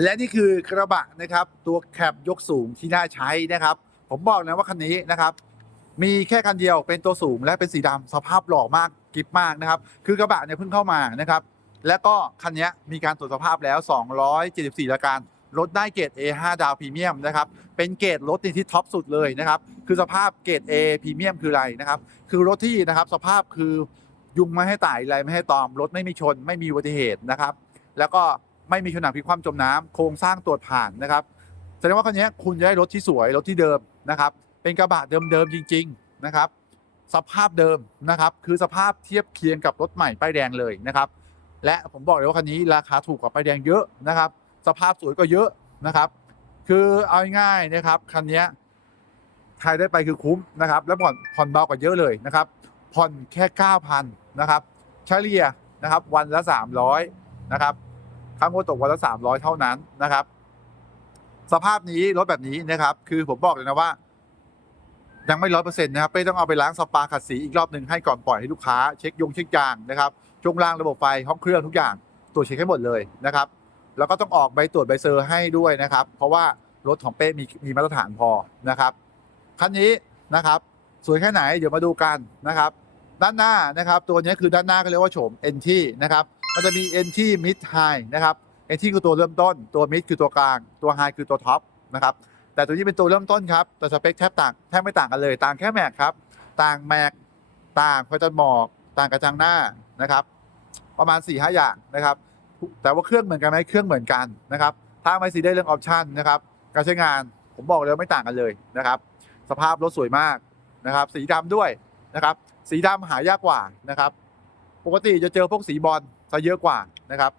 และนี่คือกระบะนะครับ ตัวแคปยกสูงที่น่าใช้นะครับ ผมบอกนะว่าคันนี้นะครับ มีแค่คันเดียวเป็นตัวสูงและเป็นสีดำสภาพหล่อมากกิฟมากนะครับ คือกระบะเนี่ยเพิ่งเข้ามานะครับ และก็คันนี้มีการตรวจสภาพแล้ว 274รายการรถได้เกรด A5 ดาวพรีเมียมนะครับ เป็นเกรดรถที่ท็อปสุดเลยนะครับ คือสภาพเกรด A พรีเมียมคืออะไรนะครับ คือรถที่นะครับสภาพคือยุงไม่ให้ไต่อะไรไม่ให้ตอม รถไม่มีชนไม่มีอุบัติเหตุนะครับ แล้วก็ ไม่มีชนหนักพลิกคว่ำจมน้ำโครงสร้างตรวจผ่านนะครับแสดงว่าคันนี้คุณจะได้รถที่สวยรถที่เดิมนะครับ เป็นกระบะเดิมๆจริง ๆนะครับ สภาพเดิมนะครับ คือสภาพเทียบเคียงกับรถใหม่ป้ายแดงเลยนะครับ และผมบอกเลยว่าคันนี้ราคาถูกกว่าป้ายแดงเยอะนะครับ สภาพสวยกว่าเยอะนะครับ คือเอาง่ายๆนะครับคันนี้ใครได้ไปคือคุ้มนะครับ แล้วผ่อนผ่อนเบากว่าเยอะเลยนะครับ ผ่อนแค่ 9,000นะครับเฉลี่ยนะครับ วันละ 300นะครับ ค่างวดตกวันละ300เท่านั้นนะครับ สภาพนี้รถแบบนี้นะครับ คือผมบอกเลยนะว่า ยังไม่ร้อยเปอร์เซ็นต์นะครับเป้ต้องเอาไปล้างสปาขัดสีอีกรอบหนึ่งให้ก่อนปล่อยให้ลูกค้าเช็คยงเช็คยางนะครับช่วงล่างระบบไฟห้องเครื่องทุกอย่างตรวจเช็คให้หมดเลยนะครับ แล้วก็ต้องออกใบตรวจใบเซอร์ให้ด้วยนะครับ เพราะว่ารถของเป้มีมีมาตรฐานพอนะครับคันนี้นะครับ สวยแค่ไหนเดี๋ยวมาดูกันนะครับ ด้านหน้านะครับ ตัวนี้คือด้านหน้าก็เรียกว่าโฉม NT นะครับ มันจะมี NT Mid High นะครับ NT คือตัวเริ่มต้น ตัว Mid คือตัวกลาง ตัว High คือตัวท็อปนะครับแต่ตัวนี้เป็นตัวเริ่มต้นครับแต่สเปคแทบต่างแทบไม่ต่างกันเลย ต่างแค่แม็กครับ ต่างแม็กต่างไฟตันหมอกต่างกระจังหน้านะครับ ประมาณ4ี่ห้าอย่างนะครับ แต่ว่าเครื่องเหมือนกันไหมเครื่องเหมือนกันนะครับถ้าไม่ซีได้เรื่องออปชันนะครับ การใช้งานผมบอกเลยว่าไม่ต่างกันเลยนะครับ สภาพรถสวยมากนะครับ สีดำด้วยนะครับ สีดำหายากกว่านะครับ ปกติจะเจอพวกสีบอล จะเยอะกว่านะครับ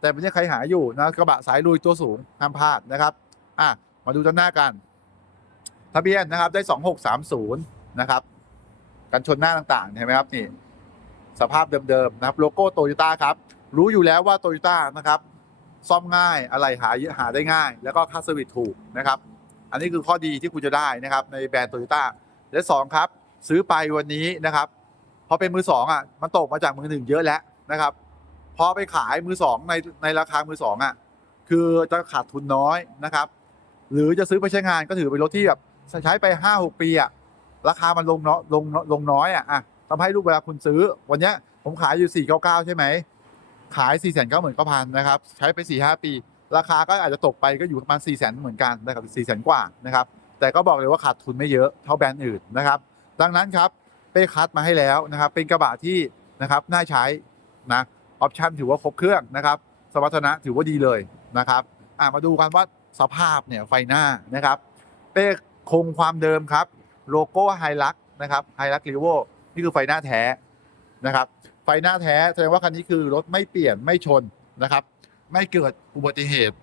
แต่ไม่ใช่ใครหาอยู่นะกระบะสายลุยตัวสูงห้ามพลาดนะครับอะมาดูด้านหน้ากัน ทะเบียนนะครับได้ 2630 นะครับกันชนหน้าต่างๆเห็นไหมครับนี่สภาพเดิมๆนะครับโลโก้โตโยต้าครับ รู้อยู่แล้วว่าโตโยต้านะครับซ่อมง่ายอะไรหาหาได้ง่าย แล้วก็ค่าเซอร์วิสถูกนะครับ อันนี้คือข้อดีที่คุณจะได้นะครับ ในแบรนด์โตโยต้าและสองครับ ซื้อไปวันนี้นะครับพอเป็นมือสองอะมันตกมาจากมือหนึ่งเยอะแล้วนะครับ พอไปขายมือสองในในราคามือสองอะคือจะขาดทุนน้อยนะครับ หรือจะซื้อไปใช้งานก็ถือเป็นรถที่แบบใช้ไปห้าหกปีอะราคามันลงเนาะลงลงน้อยอะอะทำให้ลูกเวลาคุณซื้อ วันเนี้ยผมขายอยู่สี่เก้าเก้าใช่ไหม ขายสี่แสนเก้าหมื่นเก้าพันนะครับ ใช้ไปสี่ห้าปี ราคาก็อาจจะตกไปก็อยู่ประมาณสี่แสนเหมือนกันนะครับสี่แสนกว่านะครับ แต่ก็บอกเลยว่าขาดทุนไม่เยอะเท่าแบรนด์อื่นนะครับ ดังนั้นครับเป้คัดมาให้แล้วนะครับ เป็นกระบะที่นะครับน่าใช้นะ ออปชันถือว่าครบเครื่องนะครับ สมรรถนะถือว่าดีเลยนะครับอะมาดูกันว่าสภาพเนี่ยไฟหน้านะครับเป้คงความเดิมครับ โลโก้ไฮลักนะครับไฮลักรีโวนี่คือไฟหน้าแท้นะครับ ไฟหน้าแท้แสดงว่าคันนี้คือรถไม่เปลี่ยนไม่ชนนะครับ ไม่เกิดอุบัติเหตุ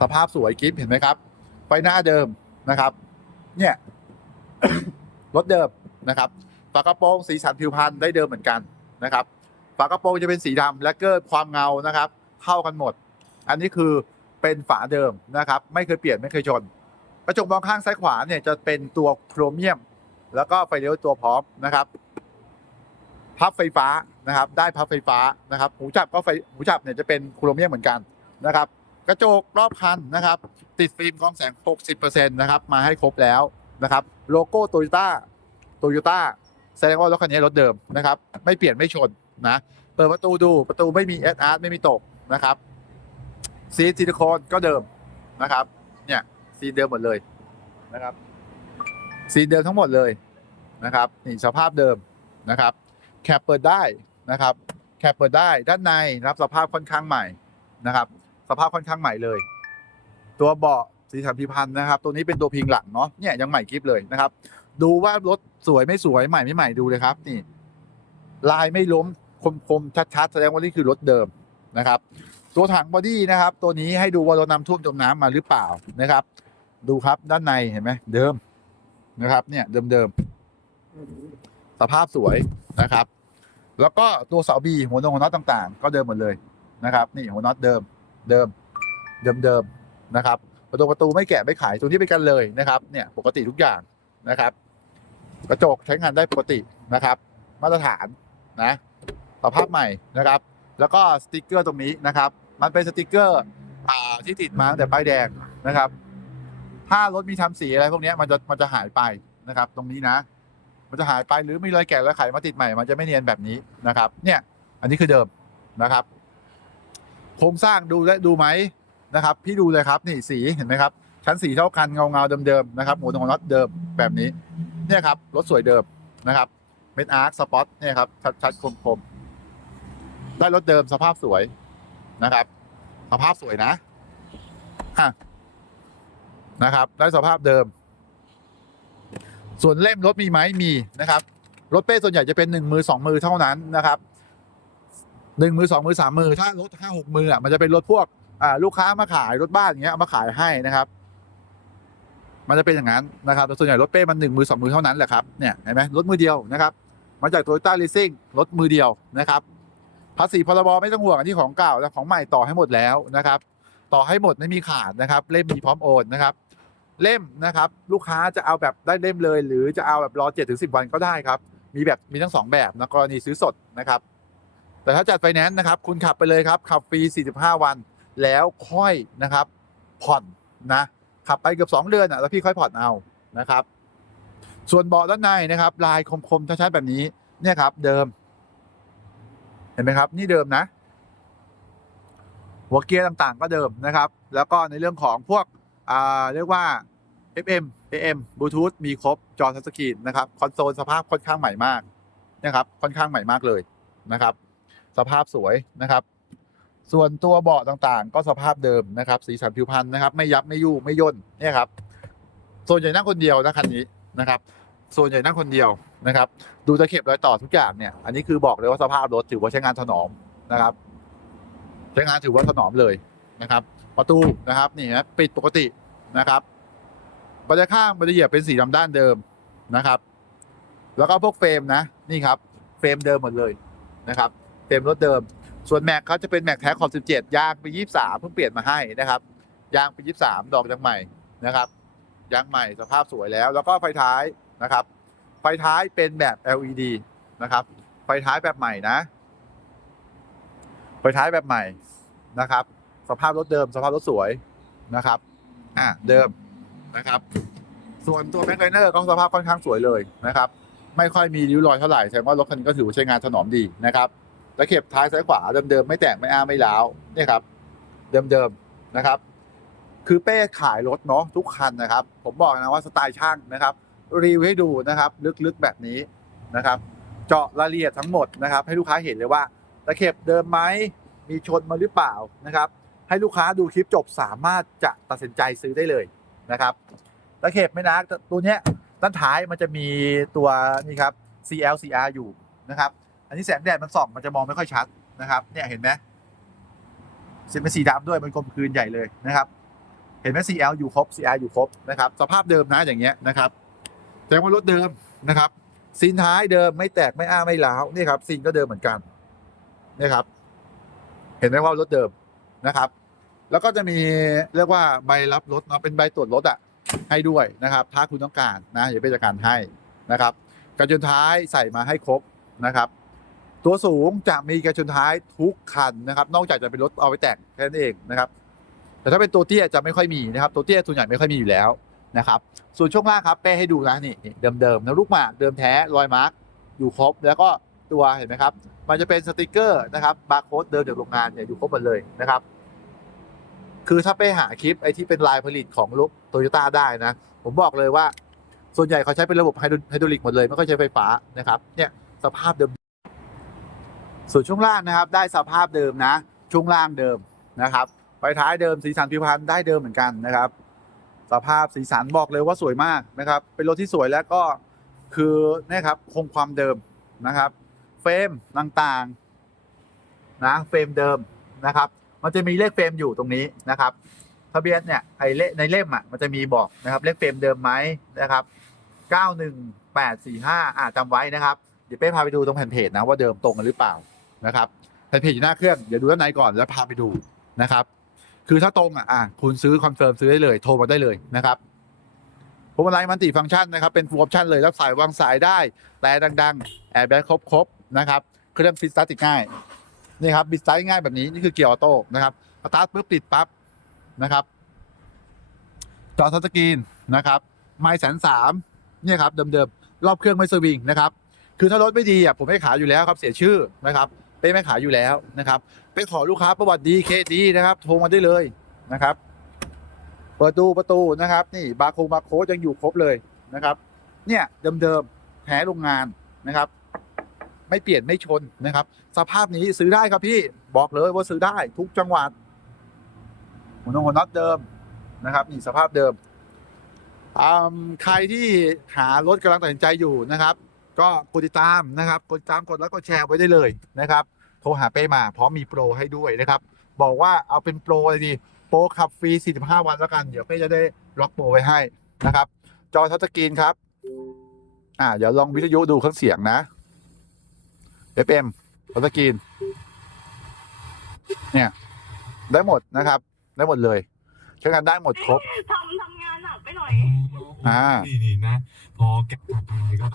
สภาพสวยกิฟเห็นไหมครับ ไฟหน้าเดิมนะครับ เนี่ยรถเดิมนะครับฝากระโปรงสีสันผิวพรรณได้เดิมเหมือนกันนะครับ ฝากระโปรงจะเป็นสีดำและเกิดความเงานะครับ เข้ากันหมด อันนี้คือเป็นฝาเดิมนะครับ ไม่เคยเปลี่ยนไม่เคยชน กระจกมองข้างซ้ายขวาเนี่ยจะเป็นตัวโครเมียม แล้วก็ไฟเลี้ยวตัวพร้อมนะครับ พับไฟฟ้านะครับ ได้พับไฟฟ้านะครับ หูจับก็ไฟหูจับเนี่ยจะเป็นโครเมียมเหมือนกันนะครับ กระจกรอบคันนะครับ ติดฟิล์มกรองแสง 60%นะครับ มาให้ครบแล้วนะครับ โลโก้โตโยต้าโตโยต้าแสดงว่ารถคันนี้รถเดิมนะครับ ไม่เปลี่ยนไม่ชน นะเปิดประตูดูประตูไม่มีเอสอาร์ไม่มีตกนะครับซีซิลิโคนก็เดิมนะครับ เนี่ยซีเดิมหมดเลยนะครับซีเดิมทั้งหมดเลยนะครับนี่สภาพเดิมนะครับ แคปเปิดได้นะครับ แคปเปิดได้ด้านในนะครับสภาพค่อนข้างใหม่นะครับ สภาพค่อนข้างใหม่เลย ตัวเบาะสีสันพิพันธ์นะครับ ตัวนี้เป็นตัวพิงหลังเนาะเนี่ยยังใหม่กริฟเลยนะครับ ดูว่ารถสวยไม่สวยใหม่ไม่ใหม่ดูเลยครับ นี่ ลายไม่ล้ม คมๆชัดๆแสดงว่านี่คือรถเดิมนะครับ ตัวถังบอดี้นะครับ ตัวนี้ให้ดูว่ารถน้ำท่วมจมน้ำมาหรือเปล่านะครับ ดูครับด้านในเห็นไหมเดิมนะครับ เนี่ยเดิมๆสภาพสวยนะครับ แล้วก็ตัวเสาบีหัวนงหัวน็อตต่างๆ ก็เดิมหมดเลยนะครับ นี่หัวน็อตเดิมเดิมเดิมเดิมๆนะครับประตูประตูไม่แกะไม่ขายตัวนี้ไปกันเลยนะครับเนี่ยปกติทุกอย่างนะครับ กระจกใช้งานได้ปกตินะครับ มาตรฐานนะ สภาพใหม่นะครับ แล้วก็สติกเกอร์ตรงนี้นะครับ มันเป็นสติกเกอร์อ่าที่ติดมาตั้งแต่ป้ายแดงนะครับ ถ้ารถมีทำสีอะไรพวกนี้มันจะมันจะหายไปนะครับ ตรงนี้นะ มันจะหายไปหรือมีรอยแกะและไขมาติดใหม่ มันจะไม่เนียนแบบนี้นะครับ เนี่ย อันนี้คือเดิมนะครับ โครงสร้างดูและดูไหมนะครับ พี่ดูเลยครับนี่สีเห็นไหมครับ ชั้นสีเท่ากันเงาเงาเดิมๆนะครับหมูตรงน็อตเดิมแบบนี้ เนี่ยครับรถสวยเดิมนะครับเม็ดอาร์คสปอตเนี่ยครับชัดๆคมๆ ได้รถเดิมสภาพสวยนะครับ สภาพสวยนะฮะนะครับ ได้สภาพเดิม ส่วนเล่มรถมีไหมมีนะครับ รถเป้ส่วนใหญ่จะเป็นหนึ่งมือสองมือเท่านั้นนะครับหนึ่งมือสองมือสามมือถ้ารถห้าหกมืออะมันจะเป็นรถพวกอ่าลูกค้ามาขายรถบ้านอย่างเงี้ยเอามาขายให้นะครับ มันจะเป็นอย่างนั้นนะครับแต่ส่วนใหญ่รถเป้มันหนึ่งมือสองมือเท่านั้นแหละครับเนี่ยเห็นไหมรถมือเดียวนะครับ มาจากโตโยต้าลีซิ่งรถมือเดียวนะครับ ภาษีพรบไม่ต้องห่วงอันนี้ของเก่าและของใหม่ต่อให้หมดแล้วนะครับ ต่อให้หมดไม่มีขาดนะครับ เล่มมีพร้อมโอนนะครับ เล่มนะครับ ลูกค้าจะเอาแบบได้เล่มเลย หรือจะเอาแบบรอเจ็ดถึงสิบวันก็ได้ครับ มีแบบมีทั้งสองแบบนะกรณีซื้อสดนะครับ แต่ถ้าจัดไฟแนนซ์นะครับ คุณขับไปเลยครับขับฟรี45 วัน แล้วค่อยนะครับ ผ่อนนะขับไปเกือบ2เดือนอะแล้วพี่ค่อยผ่อนเอานะครับ ส่วนเบาะด้านในนะครับ ลายคมๆชัดๆแบบนี้เนี่ยครับ เดิม ห็นไหมครับ นี่เดิมนะ หัวเกียร์ต่างๆ ก็เดิมนะครับ แล้วก็ในเรื่องของพวกอ่าเรียกว่า FM AM Bluetooth มีครบจอทัชสกรีนนะครับคอนโซลสภาพค่อนข้างใหม่มากนะครับ ค่อนข้างใหม่มากเลยนะครับ สภาพสวยนะครับ ส่วนตัวเบาะต่างๆ ก็สภาพเดิมนะครับ สีสันผิวพรรณนะครับ ไม่ยับไม่ยุ่ไม่ย่นเนี่ยครับส่วนใหญ่นั่งคนเดียวนะคันนี้นะครับ ส่วนใหญ่นั่งคนเดียว นะครับ ดูตะเข็บรอยต่อทุกอย่างเนี่ย อันนี้คือบอกเลยว่าสภาพรถถือว่าใช้งานถนอมนะครับ ใช้งานถือว่าถนอมเลยนะครับ ประตูนะครับนี่นะปิดปกตินะครับบันไดข้างบันไดเหยียบเป็นสีดำด้านเดิมนะครับ แล้วก็พวกเฟรมนะนี่ครับ เฟรมเดิมหมดเลยนะครับเฟรมรถเดิม ส่วนแม็กเขาจะเป็นแม็กแท้ขอบ17 ยางปี23 เพิ่งเปลี่ยนมาให้นะครับ ยางปี23 ดอกยางใหม่นะครับยางใหม่สภาพสวยแล้ว แล้วก็ไฟท้ายนะครับ ไฟท้ายเป็นแบบ LED นะครับ ไฟท้ายแบบใหม่นะ ไฟท้ายแบบใหม่นะครับ สภาพรถเดิม สภาพรถสวยนะครับ อ่าเดิมนะครับ ส่วนตัวแม็กไลเนอร์ก็สภาพค่อนข้างสวยเลยนะครับ ไม่ค่อยมีริ้วรอยเท่าไหร่แสดงว่ารถคันนี้ก็ถือว่าใช้งานถนอมดีนะครับตะเข็บท้ายซ้ายขวาเดิมๆไม่แตกไม่อ้าไม่ร้าวเนี่ยครับ เดิมๆนะครับ คือเป้ขายรถเนาะทุกคันนะครับ ผมบอกนะว่าสไตล์ช่างนะครับ รีวิวให้ดูนะครับ ลึกๆแบบนี้นะครับ เจาะรายละเอียดทั้งหมดนะครับ ให้ลูกค้าเห็นเลยว่าตะเข็บเดิมไหมมีชนมาหรือเปล่านะครับ ให้ลูกค้าดูคลิปจบสามารถจะตัดสินใจซื้อได้เลยนะครับตะเข็บไม่นะตัวเนี้ยด้านท้ายมันจะมีตัวนี่ครับ CLCR อยู่นะครับ อันนี้แสงแดดมันส่องมันจะมองไม่ค่อยชัดนะครับ เนี่ยเห็นไหมเส้นเป็นสีดำด้วยมันกลมคืนใหญ่เลยนะครับ เห็นไหม CL อยู่ครบ CR อยู่ครบนะครับ สภาพเดิมนะอย่างเงี้ยนะครับ แสดงว่ารถเดิมนะครับซีนท้ายเดิมไม่แตกไม่อ้าไม่ร้าวนี่ครับซีนก็เดิมเหมือนกันนี่ครับ เห็นไหมว่ารถเดิมนะครับ แล้วก็จะมีเรียกว่าใบรับรถเนาะเป็นใบตรวจรถอะให้ด้วยนะครับ ถ้าคุณต้องการนะอย่าไปจัดการให้นะครับ กระจนท้ายใส่มาให้ครบนะครับ ตัวสูงจะมีกระจนท้ายทุกคันนะครับ นอกจากจะเป็นรถเอาไปแต่งแค่นั้นเองนะครับ แต่ถ้าเป็นตัวเตี้ยจะไม่ค่อยมีนะครับ ตัวเตี้ยส่วนใหญ่ไม่ค่อยมีอยู่แล้ว นะครับส่วนช่วงล่างครับเป้ให้ดูนะนี่เดิมๆนะลูกหมากเดิมแท้รอยมาร์กอยู่ครบแล้วก็ตัวเห็นไหมครับ มันจะเป็นสติกเกอร์นะครับบาร์โค้ดเดิมจากโรงงานเนี่ยอยู่ครบหมดเลยนะครับ คือถ้าไปหาคลิปไอ้ที่เป็นลายผลิตของรถโตโยต้าได้นะ ผมบอกเลยว่า ส่วนใหญ่เขาใช้เป็นระบบไฮดรไฮดรอลิกหมดเลย ไม่ค่อยใช้ไฟฟ้านะครับเนี่ยสภาพเดิม ส่วนช่วงล่างนะครับ ได้สภาพเดิมนะ ช่วงล่างเดิมนะครับไฟท้ายเดิมสีสันผิวพรรณได้เดิมเหมือนกันนะครับ สภาพสีสันบอกเลยว่าสวยมากนะครับ เป็นรถที่สวยแล้วก็คือเนี่ยครับคงความเดิมนะครับ เฟรมต่างๆนะเฟรมเดิมนะครับ มันจะมีเลขเฟรมอยู่ตรงนี้นะครับ ทะเบียนเนี่ยไอเลในเล่มอะมันจะมีบอกนะครับเลขเฟรมเดิมไหมนะครับ 91845อ่าจำไว้นะครับเดี๋ยวเป้พาไปดูตรงแผ่นเพจนะว่าเดิมตรงกันหรือเปล่านะครับแผ่นเพจอยู่หน้าเครื่องเดี๋ยวดูด้านในก่อนแล้วพาไปดูนะครับ คือถ้าตรงอะอะคุณซื้อคอนเฟิร์มซื้อได้เลยโทรมาได้เลยนะครับพวงมาลัยมันติฟังก์ชันนะครับ เป็นฟูลออปชั่นเลยรับสายวางสายได้แต่ดังๆแอร์แบ็คครบๆนะครับเครื่องฟิตสตาร์ติดง่ายนี่ครับบิดสตาร์ทง่ายแบบนี้นี่คือเกียร์ออโต้นะครับสตาร์ทปุ๊บติดปั๊บนะครับจอทัชสกรีนนะครับไม่แสนสามเนี่ยครับเดิมๆรอบเครื่องไม่สวิงนะครับ คือถ้ารถไม่ดีอะผมไม่ขายอยู่แล้วครับเสียชื่อนะครับเป้ไม่ขายอยู่แล้วนะครับ เป้ขอลูกค้าประวัติดีเคดีนะครับ โทรมาได้เลยนะครับ เปิดดูประตูนะครับ นี่บาร์โคบาร์โค้ดยังอยู่ครบเลยนะครับ เนี่ยเดิมๆแท้โรงงานนะครับ ไม่เปลี่ยนไม่ชนนะครับ สภาพนี้ซื้อได้ครับพี่บอกเลยว่าซื้อได้ทุกจังหวัดหัวนงหัวน็อตเดิมนะครับ นี่สภาพเดิมอืมใครที่หารถกำลังตัดสินใจอยู่นะครับ ก็กดติดตามนะครับ กดติดตามกดแล้วก็แชร์ไว้ได้เลยนะครับ โทรหาเป้มาพร้อมมีโปรให้ด้วยนะครับ บอกว่าเอาเป็นโปรอะไรดี โปรขับฟรี 45 วันแล้วกัน เดี๋ยวเป้จะได้ล็อกโปรไว้ให้นะครับ จอทัชสกรีนครับ อ่า เดี๋ยวลองวิทยุดูเครื่องเสียงนะ FM ทัชสกรีน เนี่ย ได้หมดนะครับ ได้หมดเลยใช้งานได้หมดครบ ทำทำงานหนักไปหน่อย อ่า นี่นี่นะ พอแกะตัดอะไรก็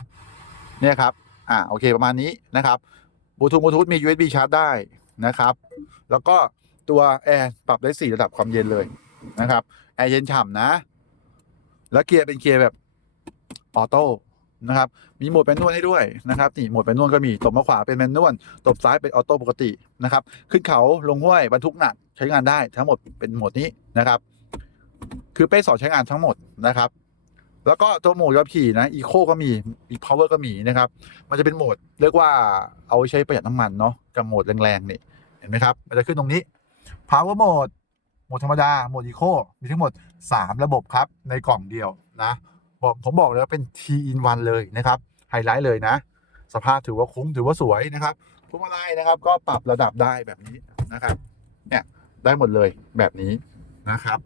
เนี่ยครับ อ่า โอเค ประมาณนี้นะครับ บลูทูธบลูทูธมี USB ชาร์จได้นะครับ แล้วก็ตัวแอร์ปรับได้สี่ระดับความเย็นเลยนะครับ แอร์เย็นฉ่ำนะ แล้วเกียร์เป็นเกียร์แบบออโต้นะครับ มีโหมดแมนนวลให้ด้วยนะครับ นี่โหมดแมนนวลก็มี ตบมาขวาเป็นแมนนวล ตบซ้ายเป็นออโต้ปกตินะครับ ขึ้นเขาลงห้วยบรรทุกหนักใช้งานได้ทั้งหมดเป็นโหมดนี้นะครับ คือเป้สอนใช้งานทั้งหมดนะครับ แล้วก็ตัวโหมดขับขี่นะอีโคก็มีอีพาวเวอร์ก็มีนะครับ มันจะเป็นโหมดเรียกว่าเอาไว้ใช้ประหยัดน้ำมันเนาะกับโหมดแรงๆนี่เห็นไหมครับ มันจะขึ้นตรงนี้ power mode โหมดธรรมดาโหมดอีโคมีทั้งหมด 3 ระบบครับ ในกล่องเดียวนะบอกผมบอกเลยว่าเป็น T in 1เลยนะครับไฮไลท์เลยนะ สภาพถือว่าคุ้มถือว่าสวยนะครับพวงมาลัยนะครับ ก็ปรับระดับได้แบบนี้นะครับเนี่ยได้หมดเลยแบบนี้นะครับ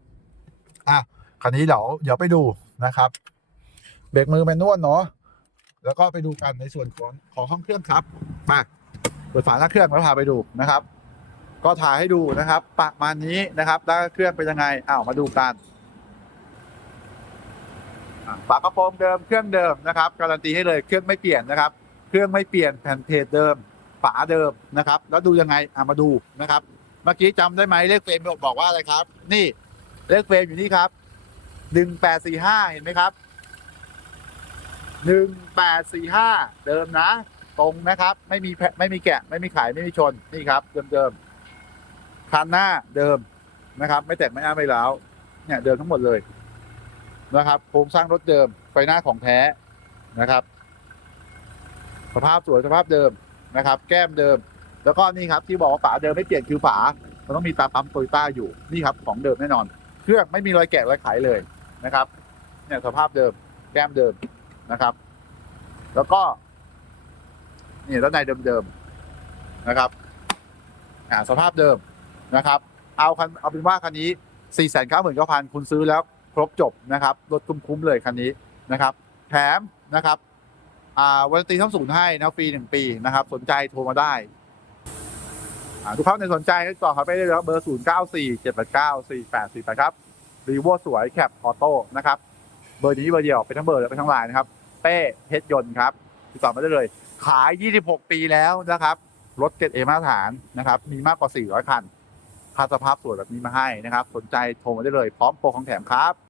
อะคันนี้เดี๋ยวเดี๋ยวไปดู นะครับเบรกมือแมนนวลเนาะแล้วก็ไปดูกันในส่วนของของห้องเครื่องครับมาเปิดฝาหน้าเครื่องแล้วพาไปดูนะครับ ก็ถ่ายให้ดูนะครับประมาณนี้นะครับหน้าเครื่องเป็นยังไงอ้าวมาดูกันฝากระโปรงเดิมเครื่องเดิมนะครับการันตีให้เลยเครื่องไม่เปลี่ยนนะครับ เครื่องไม่เปลี่ยนแผ่นเพจเดิมฝาเดิมนะครับ แล้วดูยังไงอะมาดูนะครับ เมื่อกี้จำได้ไหมเลขเฟรมบอกว่าอะไรครับ นี่เลขเฟรมอยู่นี่ครับ หนึ่งแปดสี่ห้าเห็นไหมครับหนึ่งแปดสี่ห้าเดิมนะ ตรงนะครับ ไม่มีแไม่มีแกะ ไม่มีขายไม่มีชนนี่ครับ เดิมเดิมคันหน้าเดิมนะครับ ไม่แตกไม่อ้าไม่ร้าวเนี่ยเดิมทั้งหมดเลยนะครับโครงสร้างรถเดิมไฟหน้าของแท้นะครับ สภาพสวยสภาพเดิมนะครับ แก้มเดิม แล้วก็นี่ครับที่บอกว่าฝาเดิมไม่เปลี่ยนคือฝามันต้องมีตาปั๊มโตโยต้าอยู่นี่ครับของเดิมแน่นอน เครื่องไม่มีรอยแกะรอยไขเลย นะครับเนี่ยสภาพเดิมแก้มเดิมนะครับ แล้วก็นี่ด้านในเดิมๆนะครับอ่าสภาพเดิมนะครับ เอาคันเอาเป็นว่าคันนี้4 9 9 0 0 0คุณซื้อแล้วครบจบนะครับรถคุ้มๆเลยคันนี้นะครับ แถมนะครับอ่าวันตีทั้งศูนย์ให้นะฟรีหนึ่งปีนะครับ สนใจโทรมาได้ทุกท่านในสนใจก็ต่อเขาไปได้เลยครับเบอร์ 0 9 4 7 8 9 4 8 4 8 ครับ รีโวสวยแคปออโต้นะครับเบอร์นี้เบอร์เดียวเป็นทั้งเบอร์และเป็นทั้งไลน์นะครับเป้เพชรยนต์ครับติดต่อมาได้เลย ขาย 26 ปีแล้วนะครับรถเกรดเอมาตรฐานนะครับมีมากกว่า 400 คันค่าสภาพสวยแบบนี้มาให้นะครับ สนใจโทรมาได้เลย พร้อมโปรของแถมครับ